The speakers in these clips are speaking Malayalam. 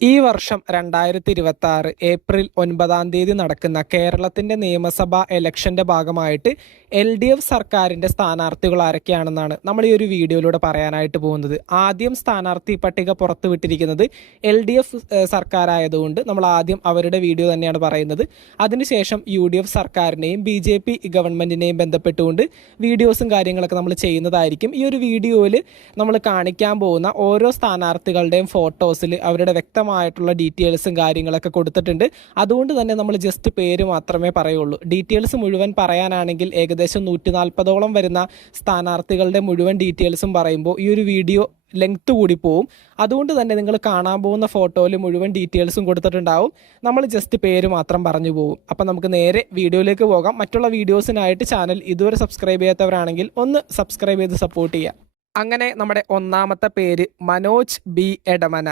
ഈ വർഷം 2026 ഏപ്രിൽ 9 നടക്കുന്ന കേരളത്തിന്റെ നിയമസഭാ ഇലക്ഷന്റെ ഭാഗമായിട്ട് LDF സർക്കാരിന്റെ സ്ഥാനാർത്ഥികൾ ആരൊക്കെയാണെന്നാണ് നമ്മൾ ഈ ഒരു വീഡിയോയിലൂടെ പറയാനായിട്ട് പോകുന്നത്. ആദ്യം സ്ഥാനാർത്ഥി പട്ടിക പുറത്തുവിട്ടിരിക്കുന്നത് LDF സർക്കാരായതുകൊണ്ട് നമ്മൾ ആദ്യം അവരുടെ വീഡിയോ തന്നെയാണ് പറയുന്നത്. അതിനുശേഷം UDF സർക്കാരിനെയും BJP ഗവൺമെന്റിനെയും ബന്ധപ്പെട്ടുകൊണ്ട് വീഡിയോസും കാര്യങ്ങളൊക്കെ നമ്മൾ ചെയ്യുന്നതായിരിക്കും. ഈ ഒരു വീഡിയോയിൽ നമ്മൾ കാണിക്കാൻ പോകുന്ന ഓരോ സ്ഥാനാർത്ഥികളുടെയും ഫോട്ടോസിൽ അവരുടെ വ്യക്തമായിട്ടുള്ള ഡീറ്റെയിൽസും കാര്യങ്ങളൊക്കെ കൊടുത്തിട്ടുണ്ട്. അതുകൊണ്ട് തന്നെ നമ്മൾ ജസ്റ്റ് പേര് മാത്രമേ പറയുള്ളൂ. ഡീറ്റെയിൽസ് മുഴുവൻ പറയാനാണെങ്കിൽ ഏകദേശം 140ഓളം വരുന്ന സ്ഥാനാർത്ഥികളുടെ മുഴുവൻ ഡീറ്റെയിൽസും പറയുമ്പോൾ ഈ ഒരു വീഡിയോ ലെങ്ത് കൂടി പോവും. അതുകൊണ്ട് തന്നെ നിങ്ങൾ കാണാൻ പോകുന്ന ഫോട്ടോയിൽ മുഴുവൻ ഡീറ്റെയിൽസും കൊടുത്തിട്ടുണ്ടാവും. നമ്മൾ ജസ്റ്റ് പേര് മാത്രം പറഞ്ഞു പോകും. അപ്പം നമുക്ക് നേരെ വീഡിയോയിലേക്ക് പോകാം. മറ്റുള്ള വീഡിയോസിനായിട്ട് ചാനൽ ഇതുവരെ സബ്സ്ക്രൈബ് ചെയ്യാത്തവരാണെങ്കിൽ ഒന്ന് സബ്സ്ക്രൈബ് ചെയ്ത് സപ്പോർട്ട് ചെയ്യുക. അങ്ങനെ നമ്മുടെ ഒന്നാമത്തെ പേര് മനോജ് B. എടമന.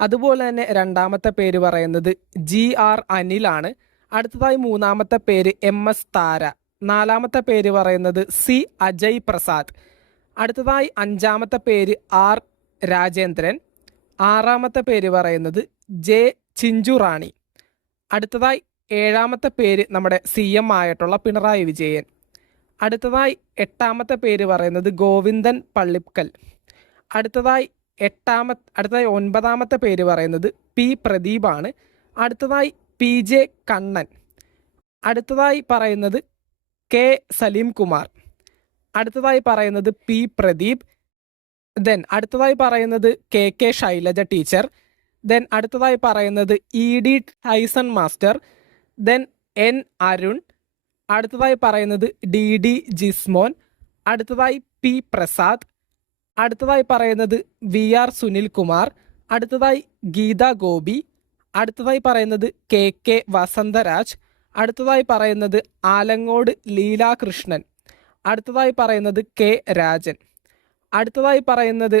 അതുപോലെ തന്നെ രണ്ടാമത്തെ പേര് പറയുന്നത് GR അനിലാണ്. അടുത്തതായി മൂന്നാമത്തെ പേര് MS താര. നാലാമത്തെ പേര് പറയുന്നത് C. അജയ് പ്രസാദ്. അടുത്തതായി അഞ്ചാമത്തെ പേര് R. രാജേന്ദ്രൻ. ആറാമത്തെ പേര് പറയുന്നത് J. ചിഞ്ചു റാണി. അടുത്തതായി ഏഴാമത്തെ പേര് നമ്മുടെ CM ആയിട്ടുള്ള പിണറായി വിജയൻ. അടുത്തതായി എട്ടാമത്തെ പേര് പറയുന്നത് ഗോവിന്ദൻ പള്ളിക്കൽ. അടുത്തതായി ഒൻപതാമത്തെ പേര് പറയുന്നത് P. പ്രദീപാണ്. അടുത്തതായി PJ കണ്ണൻ. അടുത്തതായി പറയുന്നത് K. സലീം കുമാർ. അടുത്തതായി പറയുന്നത് P. പ്രദീപ്. അടുത്തതായി പറയുന്നത് KK ശൈലജ ടീച്ചർ. അടുത്തതായി പറയുന്നത് ED Tyson master. N. Arun. അടുത്തതായി പറയുന്നത് DD ജിസ്മോൻ. അടുത്തതായി P. പ്രസാദ്. അടുത്തതായി പറയുന്നത് VR സുനിൽ കുമാർ. അടുത്തതായി ഗീത ഗോപി. അടുത്തതായി പറയുന്നത് KK വസന്തരാജ്. അടുത്തതായി പറയുന്നത് ആലങ്ങോട് ലീലാകൃഷ്ണൻ. അടുത്തതായി പറയുന്നത് K. രാജൻ. അടുത്തതായി പറയുന്നത്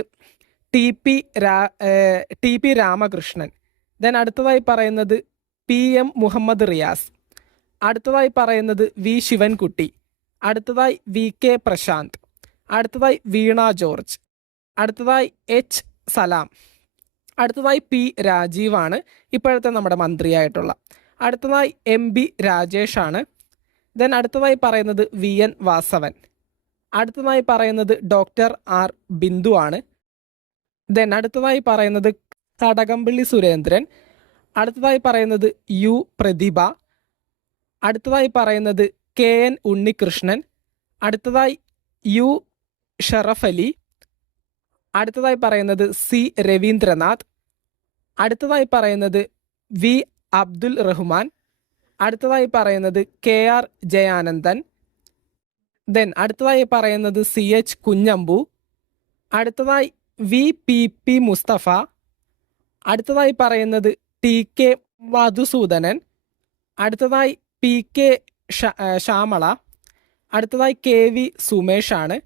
TP രാമകൃഷ്ണൻ. അടുത്തതായി പറയുന്നത് PM മുഹമ്മദ് റിയാസ്. അടുത്തതായി പറയുന്നത് V. ശിവൻകുട്ടി. അടുത്തതായി VK പ്രശാന്ത്. അടുത്തതായി വീണ ജോർജ്. അടുത്തതായി H. സലാം. അടുത്തതായി P. രാജീവാണ്, ഇപ്പോഴത്തെ നമ്മുടെ മന്ത്രിയായിട്ടുള്ള. അടുത്തതായി MB രാജേഷാണ്. അടുത്തതായി പറയുന്നത് VN വാസവൻ. അടുത്തതായി പറയുന്നത് ഡോക്ടർ R. ബിന്ദു ആണ്. അടുത്തതായി പറയുന്നത് കടകംപള്ളി സുരേന്ദ്രൻ. അടുത്തതായി പറയുന്നത് U. പ്രതിഭ. അടുത്തതായി പറയുന്നത് KN ഉണ്ണികൃഷ്ണൻ. അടുത്തതായി U. ഷറഫ് അലി. അടുത്തതായി പറയുന്നത് C. രവീന്ദ്രനാഥ്. അടുത്തതായി പറയുന്നത് V. അബ്ദുൽ റഹ്മാൻ. അടുത്തതായി പറയുന്നത് KR ജയാനന്ദൻ. അടുത്തതായി പറയുന്നത് CH കുഞ്ഞമ്പു. അടുത്തതായി VPP മുസ്തഫ. അടുത്തതായി പറയുന്നത് TK മധുസൂദനൻ. അടുത്തതായി PK ശ്യാമള. അടുത്തതായി KV സുമേഷാണ്.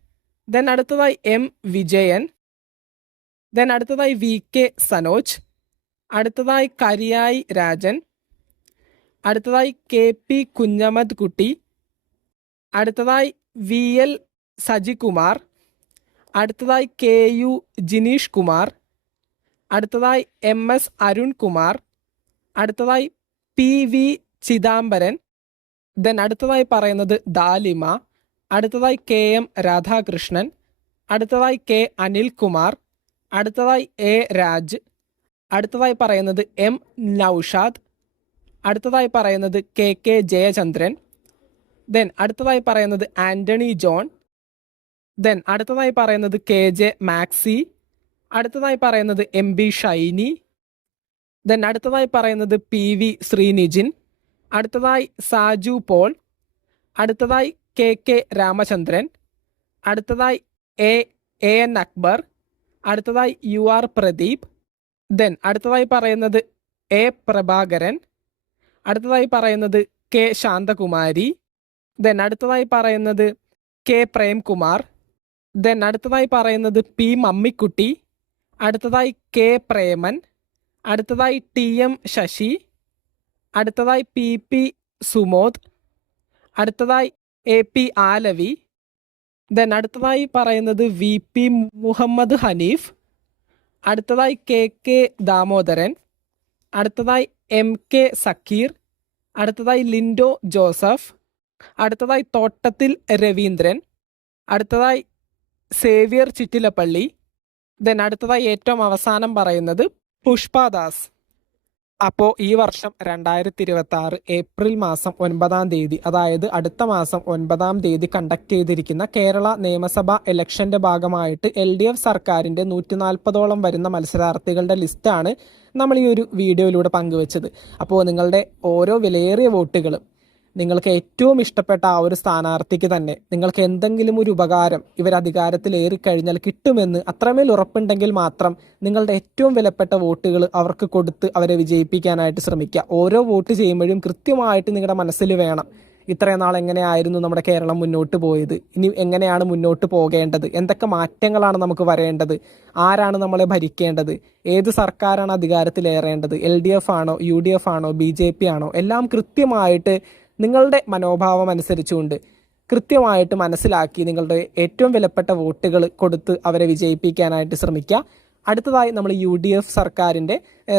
അടുത്തതായി M. വിജയൻ. അടുത്തതായി VK സനോജ്. അടുത്തതായി കരിയായി രാജൻ. അടുത്തതായി KP കുഞ്ഞമത് കുട്ടി. അടുത്തതായി VL സജികുമാർ. അടുത്തതായി KU ജിനീഷ് കുമാർ. അടുത്തതായി MS അരുൺ കുമാർ. അടുത്തതായി PV ചിദംബരൻ. അടുത്തതായി പറയുന്നത് ദാലിമ. അടുത്തതായി KM രാധാകൃഷ്ണൻ. അടുത്തതായി K. അനിൽകുമാർ. അടുത്തതായി A. രാജ്. അടുത്തതായി പറയുന്നത് M. നൌഷാദ്. അടുത്തതായി പറയുന്നത് KK ജയചന്ദ്രൻ. അടുത്തതായി പറയുന്നത് ആന്റണി ജോൺ. അടുത്തതായി പറയുന്നത് KJ മാക്സി. അടുത്തതായി പറയുന്നത് MB ഷൈനി. അടുത്തതായി പറയുന്നത് PV ശ്രീനിജിൻ. അടുത്തതായി സാജു പോൾ. അടുത്തതായി KK രാമചന്ദ്രൻ. അടുത്തതായി AN അക്ബർ. അടുത്തതായി UR പ്രദീപ്. അടുത്തതായി പറയുന്നത് A. പ്രഭാകരൻ. അടുത്തതായി പറയുന്നത് K. ശാന്തകുമാരി. അടുത്തതായി പറയുന്നത് K. പ്രേംകുമാർ. അടുത്തതായി പറയുന്നത് P. മമ്മിക്കുട്ടി. അടുത്തതായി K. പ്രേമൻ. അടുത്തതായി TM ശശി. അടുത്തതായി PP സുമോദ്. അടുത്തതായി AP ആലവി. അടുത്തതായി പറയുന്നത് VP മുഹമ്മദ് ഹനീഫ്. അടുത്തതായി KK ദാമോദരൻ. അടുത്തതായി MK സക്കീർ, അടുത്തതായി ലിൻഡോ ജോസഫ്, അടുത്തതായി തോട്ടത്തിൽ രവീന്ദ്രൻ, അടുത്തതായി സേവ്യർ ചിറ്റിലപ്പള്ളി, ദെൻ അടുത്തതായി ഏറ്റവും അവസാനം പറയുന്നത് പുഷ്പദാസ്. അപ്പോൾ ഈ വർഷം 2026 ഏപ്രിൽ മാസം 9-ാം തീയതി, അതായത് അടുത്ത മാസം 9-ാം തീയതി കണ്ടക്ട് ചെയ്തിരിക്കുന്ന കേരള നിയമസഭാ ഇലക്ഷന്റെ ഭാഗമായിട്ട് LDF സർക്കാരിന്റെ 140ഓളം വരുന്ന മത്സരാർത്ഥികളുടെ ലിസ്റ്റാണ് നമ്മൾ ഈ ഒരു വീഡിയോയിലൂടെ പങ്കുവച്ചത്. അപ്പോൾ നിങ്ങളുടെ ഓരോ വിലയേറിയ വോട്ടുകളും നിങ്ങൾക്ക് ഏറ്റവും ഇഷ്ടപ്പെട്ട ആ ഒരു സ്ഥാനാർത്ഥിക്ക് തന്നെ നിങ്ങൾക്ക് എന്തെങ്കിലും ഒരു ഉപകാരം ഇവർ അധികാരത്തിലേറിക്കഴിഞ്ഞാൽ കിട്ടുമെന്ന് അത്രമേൽ ഉറപ്പുണ്ടെങ്കിൽ മാത്രം നിങ്ങളുടെ ഏറ്റവും വിലപ്പെട്ട വോട്ടുകൾ അവർക്ക് കൊടുത്ത് അവരെ വിജയിപ്പിക്കാനായിട്ട് ശ്രമിക്കുക. ഓരോ വോട്ട് ചെയ്യുമ്പോഴും കൃത്യമായിട്ട് നിങ്ങളുടെ മനസ്സിൽ വേണം, ഇത്രയും നാൾ എങ്ങനെയായിരുന്നു നമ്മുടെ കേരളം മുന്നോട്ട് പോയത്, ഇനി എങ്ങനെയാണ് മുന്നോട്ട് പോകേണ്ടത്, എന്തൊക്കെ മാറ്റങ്ങളാണ് നമുക്ക് വരേണ്ടത്, ആരാണ് നമ്മളെ ഭരിക്കേണ്ടത്, ഏത് സർക്കാരാണ് അധികാരത്തിലേറേണ്ടത്, LDF ആണോ UDF ആണോ BJP ആണോ, എല്ലാം കൃത്യമായിട്ട് നിങ്ങളുടെ മനോഭാവം അനുസരിച്ചുകൊണ്ട് കൃത്യമായിട്ട് മനസ്സിലാക്കി നിങ്ങളുടെ ഏറ്റവും വിലപ്പെട്ട വോട്ടുകൾ കൊടുത്ത് അവരെ വിജയിപ്പിക്കാനായിട്ട് ശ്രമിക്കുക. അടുത്തതായി നമ്മൾ UDF സർക്കാരിൻ്റെ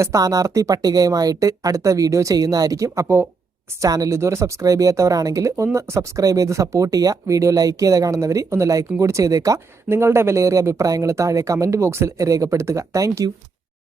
സ്ഥാനാർത്ഥി പട്ടികയുമായിട്ട് അടുത്ത വീഡിയോ ചെയ്യുന്നതായിരിക്കും. അപ്പോൾ ചാനൽ ഇതുവരെ സബ്സ്ക്രൈബ് ചെയ്യാത്തവരാണെങ്കിൽ ഒന്ന് സബ്സ്ക്രൈബ് ചെയ്ത് സപ്പോർട്ട് ചെയ്യുക. വീഡിയോ ലൈക്ക് ചെയ്ത് കാണുന്നവർ ഒന്ന് ലൈക്കും കൂടി ചെയ്തേക്കുക. നിങ്ങളുടെ വിലയേറിയ അഭിപ്രായങ്ങൾ താഴെ കമൻറ്റ് ബോക്സിൽ രേഖപ്പെടുത്തുക. താങ്ക്